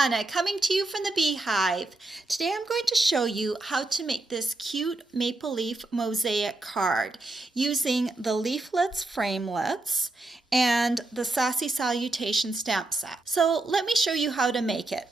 Hannah coming to you from the Beehive. Today I'm going to show you how to make this cute maple leaf mosaic card using the Leaflets Framelits and the Sassy Salutations Stamp Set. So let me show you how to make it.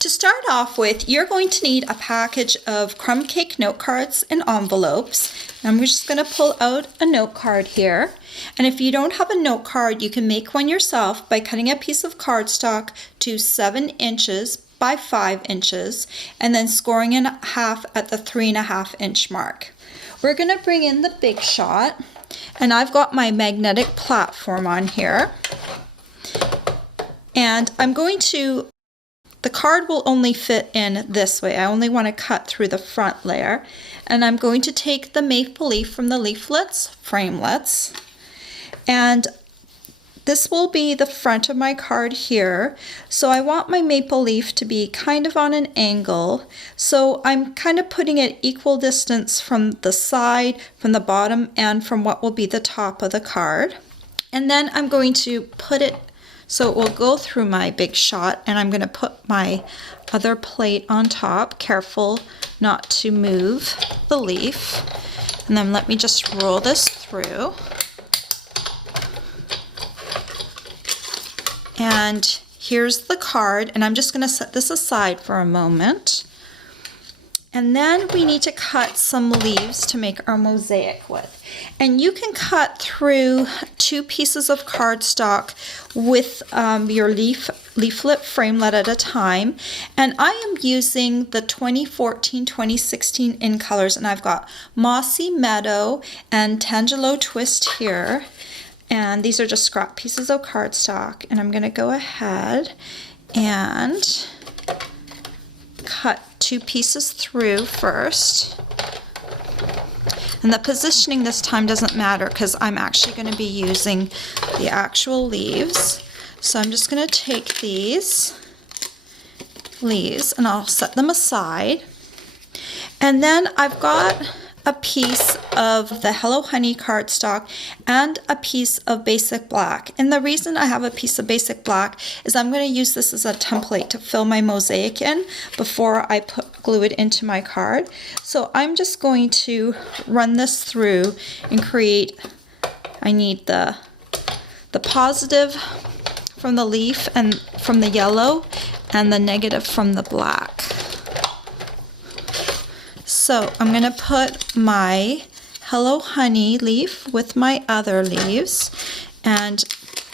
To start off with, you're going to need a package of crumb cake note cards and envelopes. I'm just going to pull out a note card here. And if you don't have a note card, you can make one yourself by cutting a piece of cardstock to 7 inches by 5 inches and then scoring in half at the 3.5 inch mark. We're going to bring in the Big Shot, and I've got my magnetic platform on here. And I'm going to the card will only fit in this way. I only want to cut through the front layer. And I'm going to take the maple leaf from the Leaflets Framelits. And this will be the front of my card here. So I want my maple leaf to be kind of on an angle. So I'm kind of putting it equal distance from the side, from the bottom, and from what will be the top of the card. And then I'm going to put it so it will go through my Big Shot, and I'm going to put my other plate on top. Careful not to move the leaf. And then let me just roll this through. And here's the card, and I'm just going to set this aside for a moment. And then we need to cut some leaves to make our mosaic with. And you can cut through 2 pieces of cardstock with your leaflet framelit at a time. And I am using the 2014-2016 in colors, and I've got Mossy Meadow and Tangelo Twist here. And these are just scrap pieces of cardstock. And I'm going to go ahead and cut 2 pieces through first. And the positioning this time doesn't matter because I'm actually going to be using the actual leaves. So I'm just going to take these leaves and I'll set them aside. And then I've got a piece of the Hello Honey cardstock and a piece of basic black. And the reason I have a piece of basic black is I'm going to use this as a template to fill my mosaic in before I glue it into my card. So I'm just going to run this through and create, I need the positive from the leaf and from the yellow and the negative from the black. So I'm going to put my Hello Honey leaf with my other leaves, and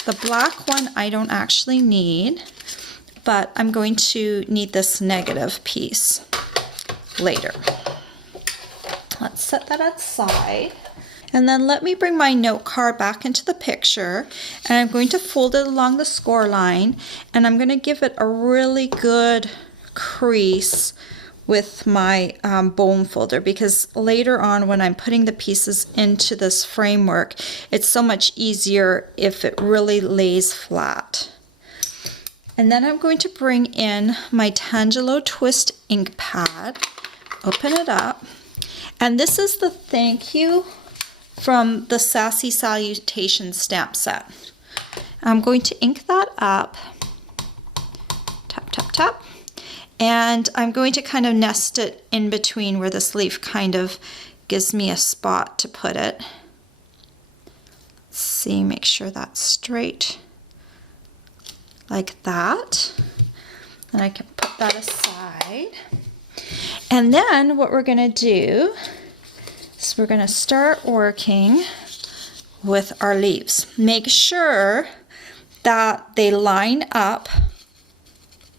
the black one I don't actually need, but I'm going to need this negative piece later. Let's set that aside. And then let me bring my note card back into the picture, and I'm going to fold it along the score line, and I'm going to give it a really good crease with my bone folder, because later on when I'm putting the pieces into this framework, it's so much easier if it really lays flat. And then I'm going to bring in my Tangelo Twist Ink Pad, open it up, and this is the thank you from the Sassy Salutations Stamp Set. I'm going to ink that up, tap, tap, tap. And I'm going to kind of nest it in between where this leaf kind of gives me a spot to put it. Let's see, make sure that's straight. Like that. And I can put that aside. And then what we're going to do is we're going to start working with our leaves. Make sure that they line up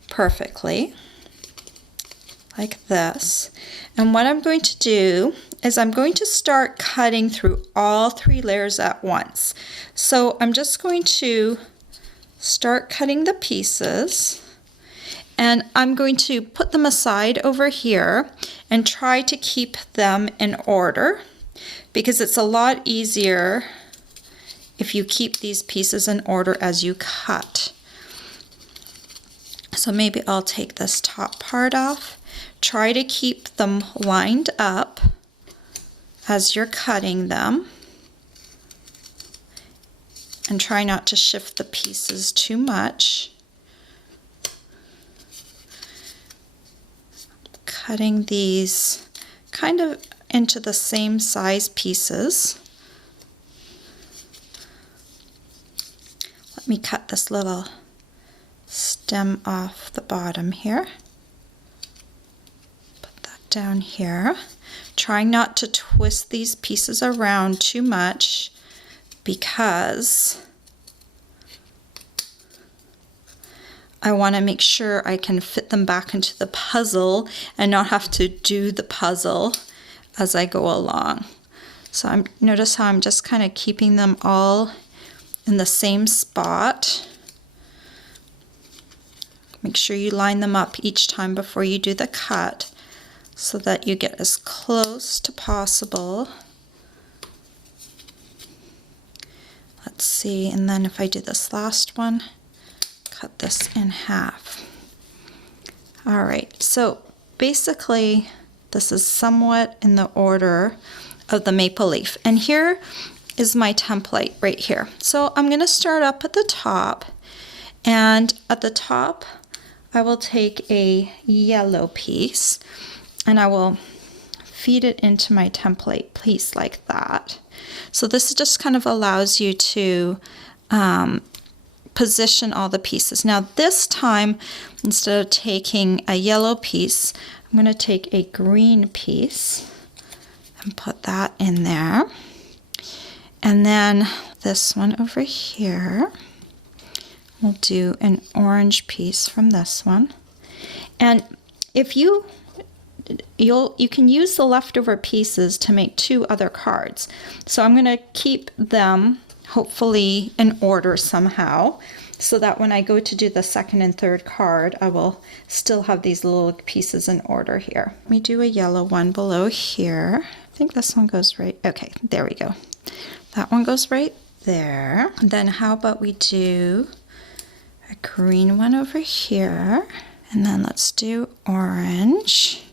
perfectly, like this. And what I'm going to do is I'm going to start cutting through all 3 layers at once. So I'm just going to start cutting the pieces, and I'm going to put them aside over here and try to keep them in order, because it's a lot easier if you keep these pieces in order as you cut. So maybe I'll take this top part off. Try to keep them lined up as you're cutting them, and try not to shift the pieces too much. cutting these kind of into the same size pieces. Let me cut this little stem off the bottom here. Put that down here. Trying not to twist these pieces around too much because I want to make sure I can fit them back into the puzzle and not have to do the puzzle as I go along. So notice how I'm just kind of keeping them all in the same spot. Make sure you line them up each time before you do the cut so that you get as close to possible. Let's see, and then if I do this last one, cut this in half. All right, so basically this is somewhat in the order of the maple leaf. And here is my template right here. So I'm going to start up at the top, and at the top I will take a yellow piece and I will feed it into my template piece like that. So this just kind of allows you to position all the pieces. Now this time, instead of taking a yellow piece, I'm going to take a green piece and put that in there. And then this one over here, we'll do an orange piece from this one. And if you can use the leftover pieces to make 2 other cards. So I'm going to keep them hopefully in order somehow, so that when I go to do the second and third card, I will still have these little pieces in order here. Let me do a yellow one below here. I think this one goes right. Okay, there we go. That one goes right there. And then how about we do a green one over here, and then let's do orange.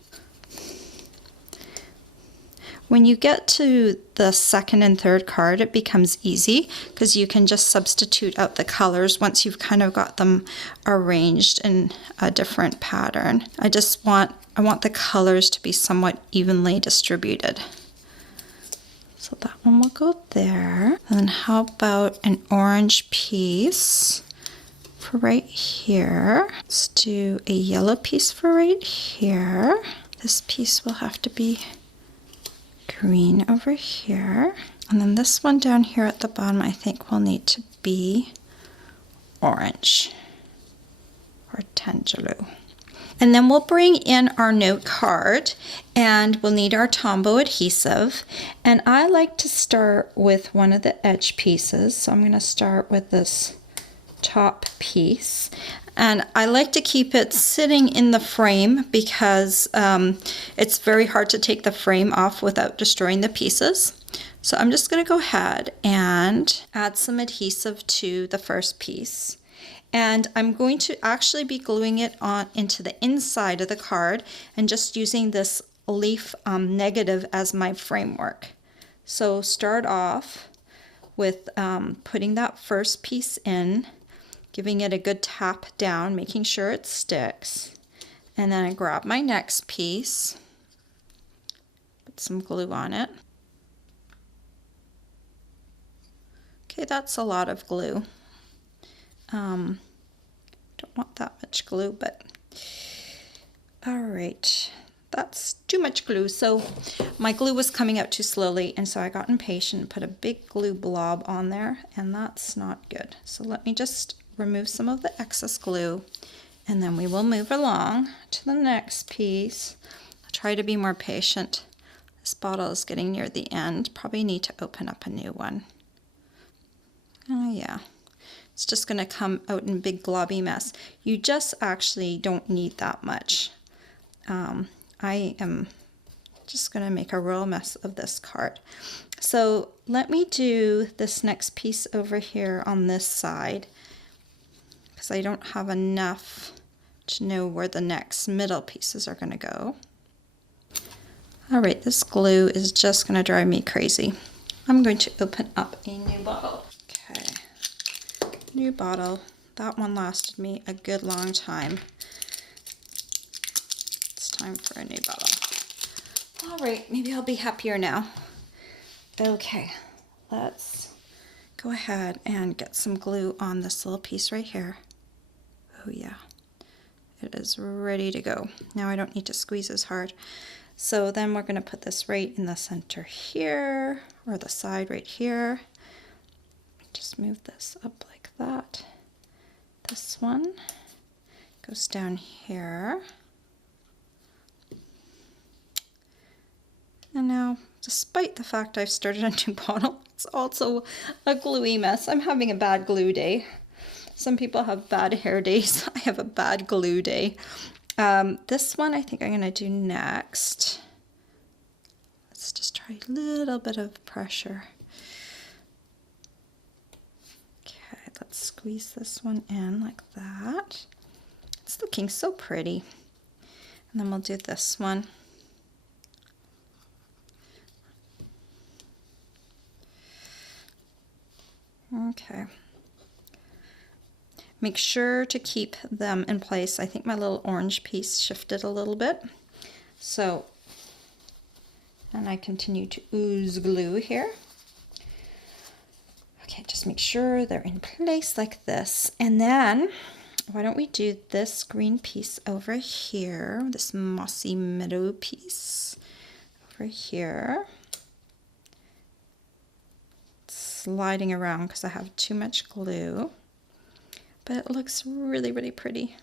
When you get to the second and third card, it becomes easy because you can just substitute out the colors once you've kind of got them arranged in a different pattern. I want the colors to be somewhat evenly distributed. So that one will go there. And then how about an orange piece for right here? Let's do a yellow piece for right here. This piece will have to be green over here. And then this one down here at the bottom I think will need to be orange or Tangelo. And then we'll bring in our note card and we'll need our Tombow adhesive. And I like to start with one of the edge pieces. So I'm going to start with this top piece. And I like to keep it sitting in the frame because it's very hard to take the frame off without destroying the pieces. So I'm just going to go ahead and add some adhesive to the first piece. And I'm going to actually be gluing it on into the inside of the card and just using this leaf negative as my framework. So start off with putting that first piece in, giving it a good tap down, making sure it sticks. And then I grab my next piece, put some glue on it. Okay, that's a lot of glue. Don't want that much glue, but all right, that's too much glue. So my glue was coming out too slowly, and so I got impatient and put a big glue blob on there, and that's not good. So let me just remove some of the excess glue, and then we will move along to the next piece. I'll try to be more patient. This bottle is getting near the end. Probably need to open up a new one. Oh yeah. It's just going to come out in a big globby mess. You just actually don't need that much. I am just going to make a real mess of this card. So let me do this next piece over here on this side, because I don't have enough to know where the next middle pieces are going to go. All right, this glue is just going to drive me crazy. I'm going to open up a new bottle. Okay. New bottle. That one lasted me a good long time. Let's Time for a new bottle. All right, maybe I'll be happier now. Okay, let's go ahead and get some glue on this little piece right here. Oh yeah, it is ready to go. Now I don't need to squeeze as hard. So then we're going to put this right in the center here, or the side right here. Just move this up like that. This one goes down here. And now, despite the fact I've started a new bottle, it's also a gluey mess. I'm having a bad glue day. Some people have bad hair days. I have a bad glue day. This one I think I'm going to do next. Let's just try a little bit of pressure. Okay, let's squeeze this one in like that. It's looking so pretty. And then we'll do this one. Okay. Make sure to keep them in place. I think my little orange piece shifted a little bit. So, and I continue to ooze glue here. Okay, just make sure they're in place like this. And then, why don't we do this green piece over here, this mossy meadow piece over here. Sliding around because I have too much glue. But it looks really, really pretty.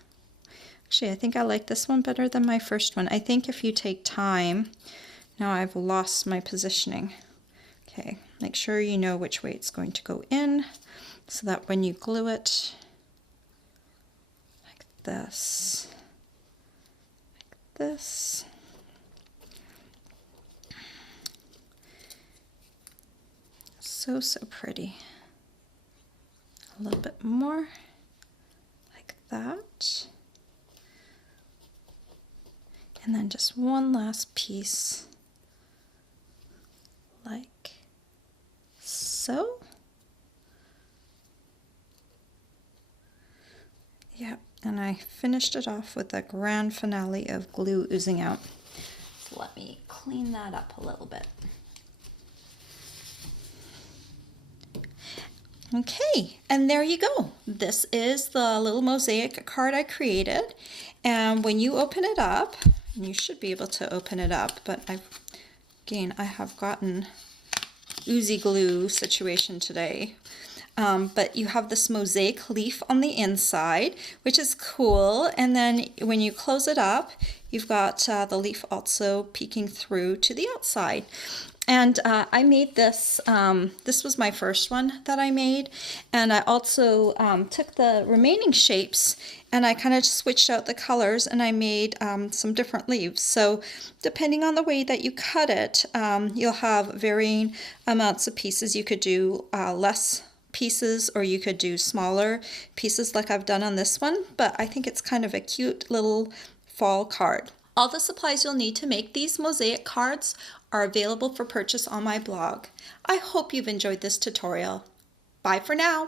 Actually, I think I like this one better than my first one. I think if you take time, now I've lost my positioning. Okay, make sure you know which way it's going to go in so that when you glue it, like this, so, so pretty. A little bit more. That, and then just one last piece like so. Yep, and I finished it off with a grand finale of glue oozing out. So let me clean that up a little bit. Okay, and there you go. This is the little mosaic card I created. And when you open it up, and you should be able to open it up, but I have gotten oozy glue situation today. But you have this mosaic leaf on the inside, which is cool. And then when you close it up, you've got the leaf also peeking through to the outside. And I made this, this was my first one that I made, and I also took the remaining shapes and I kind of switched out the colors and I made some different leaves. So depending on the way that you cut it, you'll have varying amounts of pieces. You could do less pieces or you could do smaller pieces like I've done on this one, but I think it's kind of a cute little fall card. All the supplies you'll need to make these mosaic cards are available for purchase on my blog. I hope you've enjoyed this tutorial. Bye for now.